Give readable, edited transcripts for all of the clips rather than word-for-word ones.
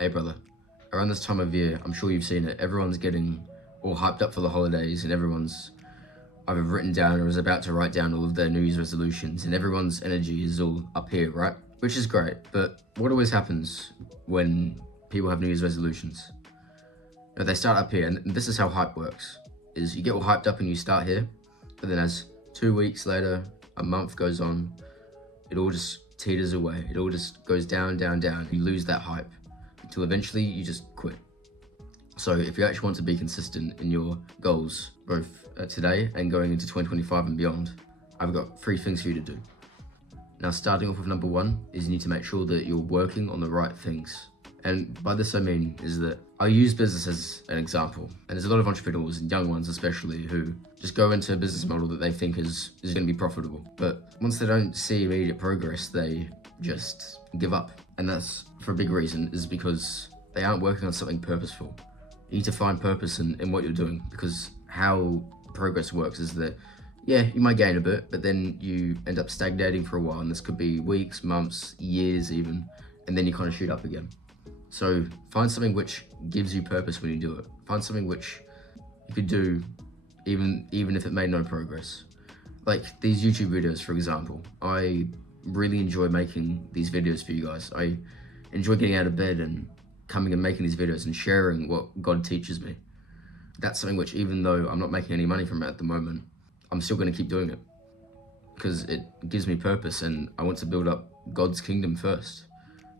Hey brother, around this time of year, I'm sure you've seen it, everyone's getting all hyped up for the holidays and everyone's either written down or is about to write down all of their New Year's resolutions and everyone's energy is all up here, right? Which is great, but what always happens when people have New Year's resolutions? They start up here, and this is how hype works, is you get all hyped up and you start here, but then as 2 weeks later, a month goes on, it all just teeters away. It all just goes down, down, down. You lose that hype until eventually you just quit. So if you actually want to be consistent in your goals, both today and going into 2025 and beyond, I've got 3 things for you to do. Now, starting off with number 1 is you need to make sure that you're working on the right things. And by this I mean is that I use business as an example. And there's a lot of entrepreneurs, and young ones especially, who just go into a business model that they think is going to be profitable. But once they don't see immediate progress, they just give up. And that's for a big reason, is because they aren't working on something purposeful. You need to find purpose in what you're doing, because how progress works is that, yeah, you might gain a bit, but then you end up stagnating for a while, and this could be weeks, months, years even, and then you kind of shoot up again. So find something which gives you purpose when you do it. Find something which you could do even if it made no progress. Like these YouTube videos, for example. I really enjoy making these videos for you guys. I enjoy getting out of bed and coming and making these videos and sharing what God teaches me. That's something which, even though I'm not making any money from it at the moment, I'm still going to keep doing it because it gives me purpose and I want to build up God's kingdom first.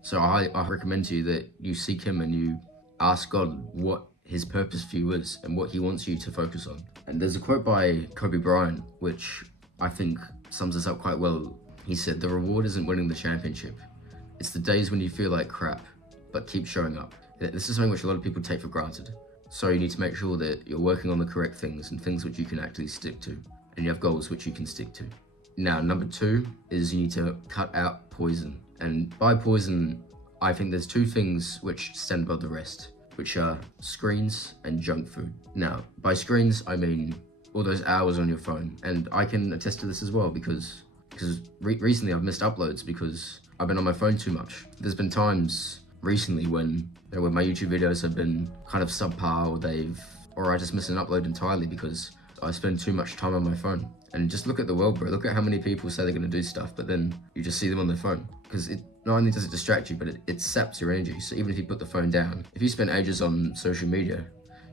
So I recommend to you that you seek him and you ask God what his purpose for you is and what he wants you to focus on. And there's a quote by Kobe Bryant, which I think sums this up quite well. He said, "The reward isn't winning the championship. It's the days when you feel like crap, but keep showing up." This is something which a lot of people take for granted. So you need to make sure that you're working on the correct things and things which you can actually stick to. And you have goals which you can stick to. Now, number 2 is you need to cut out poison. And by poison, I think there's 2 things which stand above the rest, which are screens and junk food. Now, by screens, I mean all those hours on your phone. And I can attest to this as well because recently I've missed uploads because I've been on my phone too much. There's been times recently when my YouTube videos have been kind of subpar or I just miss an upload entirely because I spend too much time on my phone. And just look at the world, bro. Look at how many people say they're going to do stuff, but then you just see them on their phone. Because it not only does it distract you, but it saps your energy. So even if you put the phone down, if you spend ages on social media,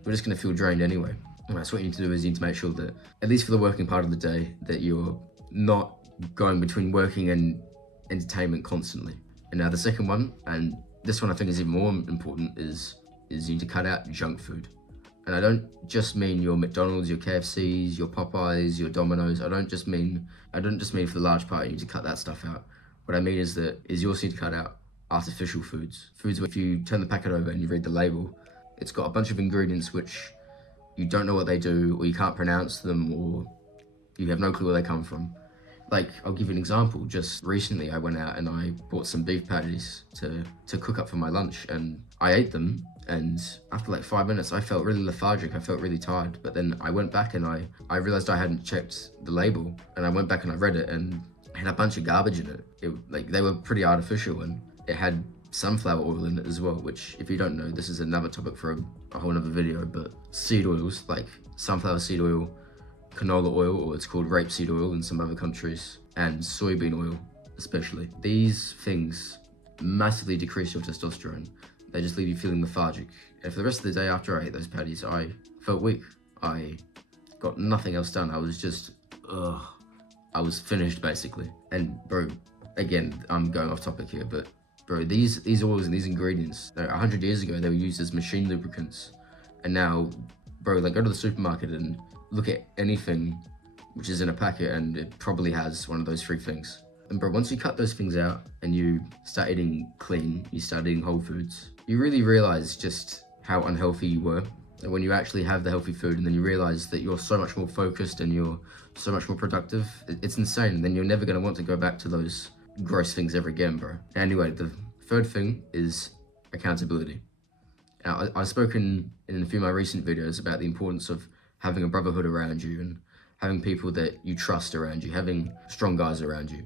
you're just going to feel drained anyway. And that's what you need to do, is you need to make sure that, at least for the working part of the day, that you're not going between working and entertainment constantly. And now the second one, and this one I think is even more important, is you need to cut out junk food. And I don't just mean your McDonald's, your KFCs, your Popeyes, your Domino's. I don't just mean for the large part you need to cut that stuff out. What I mean is you also need to cut out artificial foods. Foods where if you turn the packet over and you read the label, it's got a bunch of ingredients which you don't know what they do, or you can't pronounce them, or you have no clue where they come from. Like, I'll give you an example. Just recently I went out and I bought some beef patties to cook up for my lunch, and I ate them. And after like 5 minutes, I felt really lethargic. I felt really tired. But then I went back and I realized I hadn't checked the label. And I went back and I read it, and it had a bunch of garbage in it. They were pretty artificial, and it had sunflower oil in it as well, which, if you don't know, this is another topic for a whole nother video. But seed oils, like sunflower seed oil, canola oil, or it's called rapeseed oil in some other countries, and soybean oil especially. These things massively decrease your testosterone. They just leave you feeling lethargic. And for the rest of the day after I ate those patties, I felt weak. I got nothing else done. I was just, I was finished basically. And bro, again, I'm going off topic here, but bro, these oils and these ingredients, 100 years ago, they were used as machine lubricants. And now, bro, like, go to the supermarket and look at anything which is in a packet and it probably has one of those 3 things. And bro, once you cut those things out and you start eating clean, you start eating whole foods, you really realize just how unhealthy you were. And when you actually have the healthy food, and then you realize that you're so much more focused and you're so much more productive, it's insane. And then you're never going to want to go back to those gross things ever again, bro. Anyway, the 3rd thing is accountability. Now, I've spoken in a few of my recent videos about the importance of having a brotherhood around you and having people that you trust around you, having strong guys around you.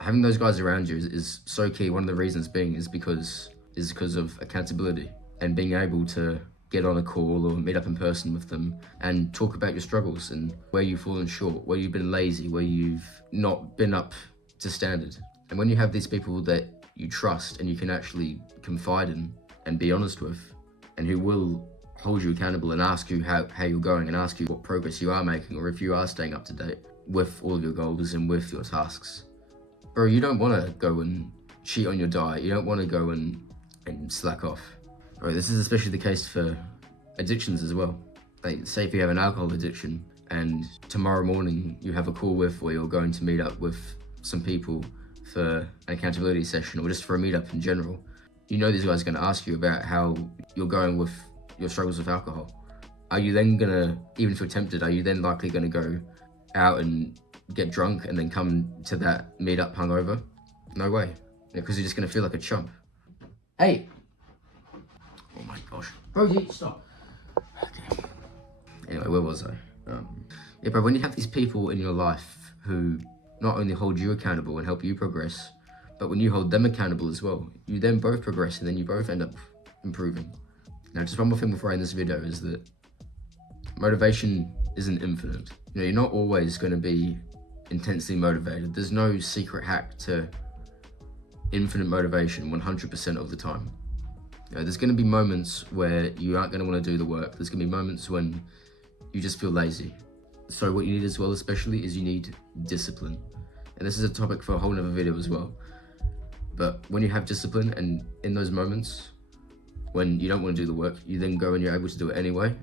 Having those guys around you is so key. One of the reasons being is because is because of accountability and being able to get on a call or meet up in person with them and talk about your struggles and where you've fallen short, where you've been lazy, where you've not been up to standard. And when you have these people that you trust and you can actually confide in and be honest with, and who will hold you accountable and ask you how you're going and ask you what progress you are making or if you are staying up to date with all of your goals and with your tasks. Bro, you don't want to go and cheat on your diet. You don't want to go and slack off. Bro, this is especially the case for addictions as well. Like, say if you have an alcohol addiction and tomorrow morning you have a call with, or you're going to meet up with some people for an accountability session or just for a meetup in general, you know these guys are going to ask you about how you're going with your struggles with alcohol. Are you then going to, even if you're tempted, are you then likely going to go out and get drunk and then come to that meetup hungover? No way, because you're just going to feel like a chump. Hey! Oh my gosh. Bro, stop. Okay. Anyway, where was I? Yeah, bro, when you have these people in your life who not only hold you accountable and help you progress, but when you hold them accountable as well, you then both progress and then you both end up improving. Now, just one more thing before I end this video is that motivation isn't infinite. You know, you're not always going to be intensely motivated. There's no secret hack to infinite motivation 100% of the time. You know, there's going to be moments where you aren't going to want to do the work. There's going to be moments when you just feel lazy. So what you need as well, especially, is you need discipline. And this is a topic for a whole nother video as well. But when you have discipline and in those moments when you don't want to do the work, you then go and you're able to do it anyway,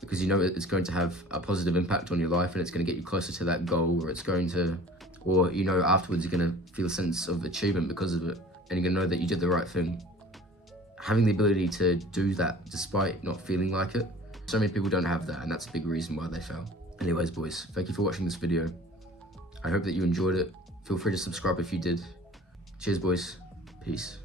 because you know it's going to have a positive impact on your life and it's going to get you closer to that goal, or it's going to, or you know, afterwards you're going to feel a sense of achievement because of it, and you're going to know that you did the right thing. Having the ability to do that despite not feeling like it, so many people don't have that, and that's a big reason why they fail. Anyways, boys, thank you for watching this video. I hope that you enjoyed it. Feel free to subscribe if you did. Cheers, boys. Peace.